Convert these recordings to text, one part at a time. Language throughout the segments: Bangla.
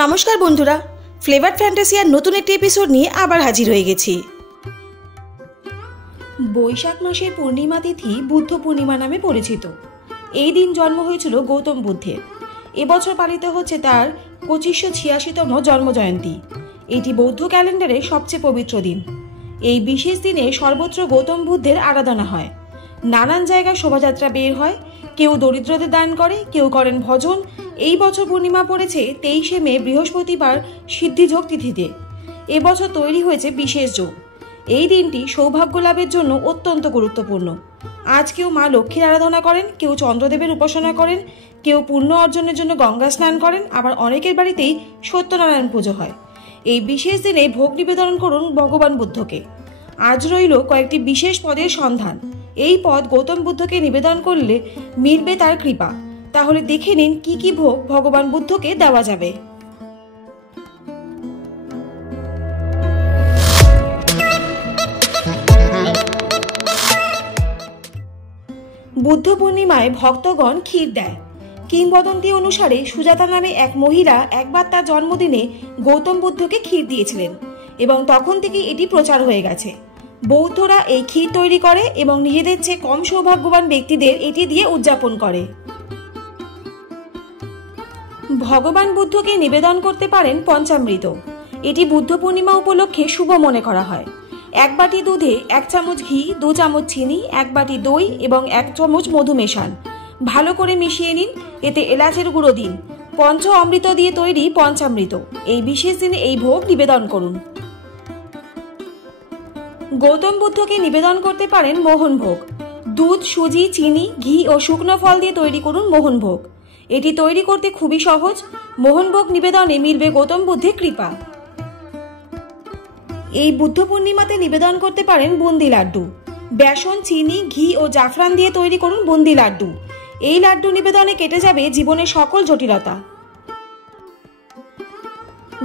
নমস্কার বন্ধুরা, ফ্লেভার ফ্যান্টাসিয়ার নতুন একটি এপিসোড নিয়ে আবার হাজির হয়ে গেছি। বৈশাখ মাসের পূর্ণিমা তিথি বুদ্ধ পূর্ণিমা নামে পরিচিত। এই দিন জন্ম হয়েছিল গৌতম বুদ্ধের। এবছর পালিত হচ্ছে তার 2586তম জন্মজয়ন্তী। এটি বৌদ্ধ ক্যালেন্ডারের সবচেয়ে পবিত্র দিন। এই বিশেষ দিনে সর্বত্র গৌতম বুদ্ধের আরাধনা হয়। নানান জায়গায় শোভাযাত্রা বের হয়, কেউ দরিদ্রদের দান করে, কেউ করেন ভজন। এই বছর পূর্ণিমা পড়েছে 23শে মে বৃহস্পতিবার সিদ্ধিযোগ তিথিতে। এবছর তৈরি হয়েছে বিশেষ যোগ। এই দিনটি সৌভাগ্য লাভের জন্য অত্যন্ত গুরুত্বপূর্ণ। আজ কেউ মা লক্ষ্মীর আরাধনা করেন, কেউ চন্দ্রদেবের উপাসনা করেন, কেউ পুণ্য অর্জনের জন্য গঙ্গা স্নান করেন, আবার অনেকের বাড়িতেই সত্যনারায়ণ পুজো হয়। এই বিশেষ দিনে ভোগ নিবেদন করুন ভগবান বুদ্ধকে। আজ রইল কয়েকটি বিশেষ পদের সন্ধান। এই পদ গৌতম বুদ্ধকে নিবেদন করলে মিলবে তার কৃপা। তাহলে দেখে নিন কি কি ভোগ ভগবান বুদ্ধকে দেওয়া যাবে। বুদ্ধ পূর্ণিমায় ভক্তগণ ক্ষীর দেয়। কিংবদন্তি অনুসারে সুজাতা নামে এক মহিলা একবার তার জন্মদিনে গৌতম বুদ্ধকে ক্ষীর দিয়েছিলেন এবং তখন থেকে এটি প্রচার হয়ে গেছে। বৌদ্ধরা এই ক্ষীর তৈরি করে এবং নিজেদের চেয়ে কম সৌভাগ্যবান ব্যক্তিদের এটি দিয়ে উদযাপন করে। ভগবান বুদ্ধকে নিবেদন করতে পারেন পঞ্চামৃত। এটি বুদ্ধ পূর্ণিমা উপলক্ষে শুভ মনে করা হয়। 1 বাটি দুধে 1 চামচ ঘি, 2 চামচ চিনি, 1 বাটি দই এবং 1 চামচ মধু মেশান। ভালো করে মিশিয়ে নিন। এতে এলাচের গুঁড়ো দিন। পঞ্চ অমৃত দিয়ে তৈরি পঞ্চামৃত। এই বিশেষ দিনে এই ভোগ নিবেদন করুন। গৌতম বুদ্ধকে নিবেদন করতে পারেন মোহন ভোগ। দুধ, সুজি, চিনি, ঘি ও শুকনো ফল দিয়ে তৈরি করুন মোহন ভোগ। এটি তৈরি করতে খুবই সহজ। মোহন ভোগ নিবেদনে মিলবে গৌতম বুদ্ধের কৃপা। এই বুদ্ধ পূর্ণিমাতে নিবেদন করতে পারেন বুন্দি লাড্ডু। বেসন, চিনি, ঘি ও জাফরান দিয়ে তৈরি করুন বুন্দি লাড্ডু। এই লাড্ডু নিবেদনে কেটে যাবে জীবনের সকল জটিলতা।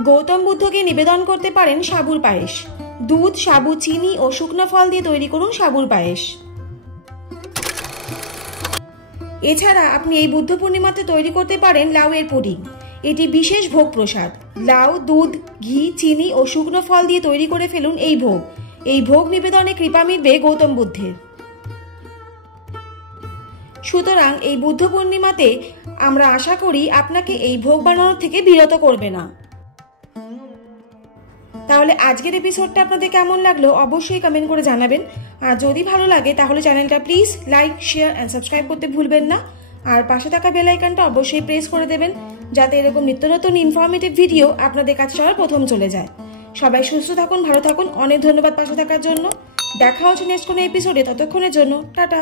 গৌতম বুদ্ধকে নিবেদন করতে পারেন সাবুর পায়েস। দুধ, সাবু, চিনি ও শুকনো ফল দিয়ে তৈরি করুন সাবুর পায়েস। এছাড়া আপনি এই বুদ্ধ পূর্ণিমাতে তৈরি করতে পারেন লাউয়ের পুডিং। এটি বিশেষ ভোগ প্রসাদ। লাউ, দুধ, ঘি, চিনি ও শুকনো ফল দিয়ে তৈরি করে ফেলুন এই ভোগ। এই ভোগ নিবেদনে কৃপা মিলবে গৌতম বুদ্ধের। সুতরাং এই বুদ্ধ পূর্ণিমাতে আমরা আশা করি আপনাকে এই ভোগ বানানোর থেকে বিরত করবে না। তাহলে আজকের এপিসোডটা আপনাদের কেমন লাগলো অবশ্যই কমেন্ট করে জানাবেন। আর যদি ভালো লাগে তাহলে চ্যানেলটা please like, share and subscribe করতে ভুলবেন না। আর পাশে থাকা বেল আইকনটা অবশ্যই প্রেস করে দেবেন, যাতে এরকম নিত্য নতুন ইনফরমেটিভ ভিডিও আপনাদের কাছে সবার প্রথম চলে যায়। সবাই সুস্থ থাকুন, ভালো থাকুন। অনেক ধন্যবাদ পাশে থাকার জন্য। দেখা হচ্ছে নেক্সট কোনো এপিসোডে। ততক্ষণের জন্য টাটা।